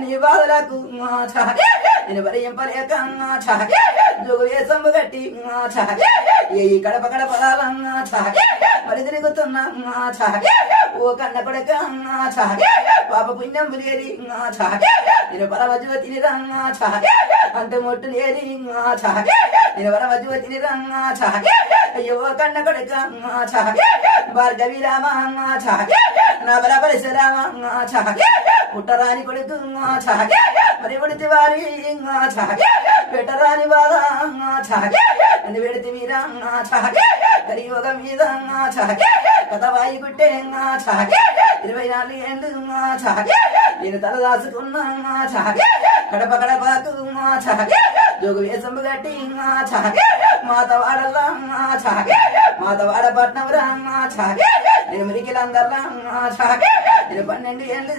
నీ బాధలకు నేను భరింపలేక జోగు వేసంబు గట్టి ఏ కడప కడపలంగా మరి తిరుగుతున్నా ఓ కన్న కొడక పాప పుణ్యం లేరి నేను పరమజ్యోతిని రంగా అంత మొట్టు లేరి నేను పరమజ్యోతిని రంగా అయ్యో కన్న కొడక భార్గవి రామ నా బల పరిశరామ పుట్టరాని కొడుకు మరి ఉడితి వారి పెట్టరాని బాధ అని పెడితే మీరా కలియోగ మీద కథ వాయి గుట్టే 24 ఏళ్ళు నేను తల దాచుకున్నా కడప కడపకు జోగు వేసంబు గట్టి మాతవాడల్లా మాతవాడ పట్నం రా నేను మురికిలందర్లా నేను 12 ఏళ్ళు